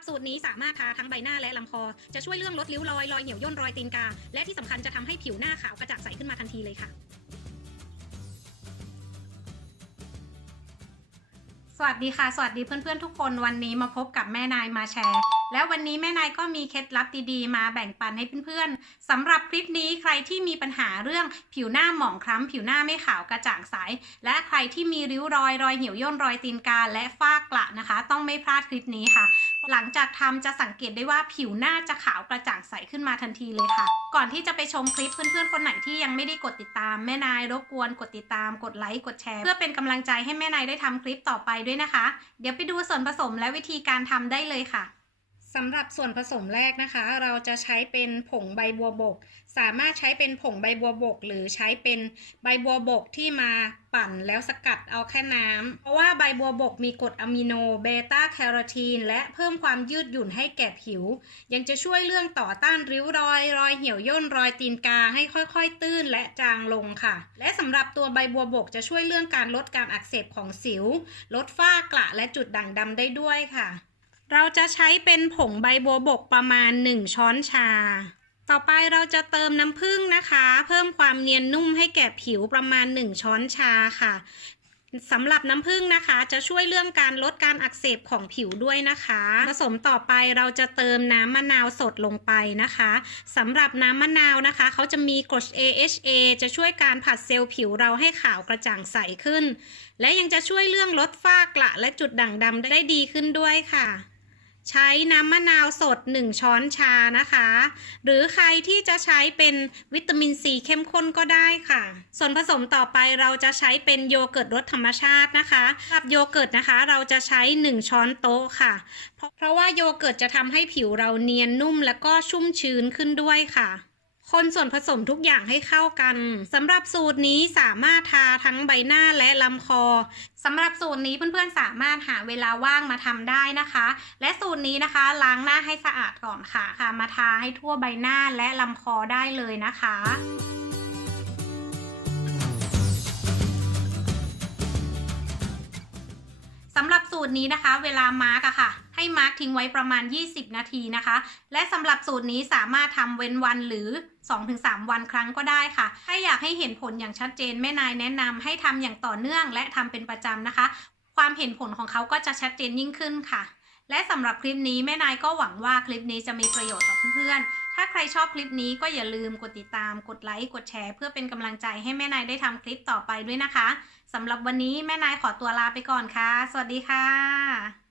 รับสูตรนี้สามารถทาทั้งใบหน้าและลำคอ จะช่วยเรื่องลดริ้วรอยรอยเหี่ยวย่นรอยตีนกา และที่สำคัญจะทำให้ผิวหน้าขาวกระจ่างใสขึ้นมาทันทีเลยค่ะ สวัสดีค่ะ สวัสดีเพื่อนๆทุกคนวันนี้มาพบกับแม่นายมาแชร์ แล้ววันนี้แม่นายก็มีเคล็ดลับดีๆ มาแบ่งปันให้เพื่อนๆสำหรับคลิปนี้ใครที่มีปัญหาเรื่องผิวหน้าหมองคล้ำผิวหน้าไม่ขาวกระจ่างใส และใครที่มีริ้วรอยรอยเหี่ยวย่นรอยตีนกาและฝ้ากระนะคะ ต้องไม่พลาดคลิปนี้ค่ะ หลังจากทำจะสังเกตได้ว่าผิวหน้าจะขาวกระจ่างใสขึ้นมาทันทีเลยค่ะ ก่อนที่จะไปชมคลิปเพื่อนๆคนไหนที่ยังไม่ได้กดติดตามแม่นายรบกวนกดติดตามกดไลค์กดแชร์ เพื่อเป็นกำลังใจให้แม่นายได้ทำคลิปต่อไปด้วยนะคะ เดี๋ยวไปดูส่วนผสมและวิธีการทำได้เลยค่ะ สำหรับส่วนผสมแรกนะคะ เราจะใช้เป็นผงใบบัวบก สามารถใช้เป็นผงใบบัวบก หรือใช้เป็นใบบัวบกที่มาปั่นแล้วสกัดเอาแค่น้ำเพราะว่าใบบัวบกมีกรดอะมิโนเบต้าแคโรทีน และเพิ่มความยืดหยุ่นให้แก่ผิว ยังจะช่วยเรื่องต่อต้านริ้วรอย รอยเหี่ยวย่นรอยตีนกาให้ค่อยๆ ตื้นและจางลงค่ะ และสำหรับตัวใบบัวบกจะช่วยเรื่องการลดการอักเสบของสิว ลดฝ้ากระและจุดด่างดำได้ด้วยค่ะ เราจะใช้เป็นผงใบบัวบกประมาณ 1 ช้อนชา ต่อไปเราจะเติมน้ำผึ้งนะคะ เพิ่มความเนียนนุ่มให้แก่ผิวประมาณ 1 ช้อนชาค่ะสำหรับน้ำผึ้งนะคะ จะช่วยเรื่องการลดการอักเสบของผิวด้วยนะคะ ผสมต่อไปเราจะเติมน้ำมะนาวสดลงไปนะคะสำหรับน้ำมะนาวนะคะ เขาจะมีกรด AHA จะช่วยการผัดเซลล์ผิวเราให้ขาวกระจ่างใสขึ้น และยังจะช่วยเรื่องลดฝ้ากระและจุดด่างดำได้ดีขึ้นด้วยค่ะ ใช้น้ำมะนาวสด 1 ช้อนชานะคะ หรือใครที่จะใช้เป็นวิตามินซีเข้มข้นก็ได้ค่ะ ส่วนผสมต่อไปเราจะใช้เป็นโยเกิร์ตรสธรรมชาตินะคะสำหรับโยเกิร์ตนะคะ เราจะใช้ 1 ช้อนโต๊ะค่ะเพราะเพราะว่าโยเกิร์ตจะทำให้ผิวเราเนียนนุ่มแล้วก็ชุ่มชื้นขึ้นด้วยค่ะ คนส่วนผสมทุกอย่างให้เข้ากันสำหรับสูตรนี้สามารถทาทั้งใบหน้าและลำคอสำหรับสูตรนี้เพื่อนๆสามารถหาเวลาว่างมาทำได้นะคะ และสูตรนี้นะคะล้างหน้าให้สะอาดก่อนค่ะค่ะ มาทาให้ทั่วใบหน้าและลำคอได้เลยนะคะสำหรับสูตรนี้นะคะ เวลามาร์กอะค่ะ ให้มาร์กทิ้งไว้ประมาณ 20 นาทีนะคะ และสำหรับสูตรนี้สามารถทำเว้นวันหรือ 2-3 วันครั้งก็ได้ค่ะ ถ้าอยากให้เห็นผลอย่างชัดเจนแม่นายแนะนำให้ทำอย่างต่อเนื่องและทำเป็นประจำนะคะ ความเห็นผลของเขาก็จะชัดเจนยิ่งขึ้นค่ะ และสำหรับคลิปนี้แม่นายก็หวังว่าคลิปนี้จะมีประโยชน์ต่อเพื่อนๆ ถ้าใครชอบคลิปนี้ก็อย่าลืมกดติดตาม กดไลค์ กดแชร์ เพื่อเป็นกำลังใจให้แม่นายได้ทำคลิปต่อไปด้วยนะคะสำหรับวันนี้แม่นายขอตัวลาไปก่อนค่ะ สวัสดีค่ะ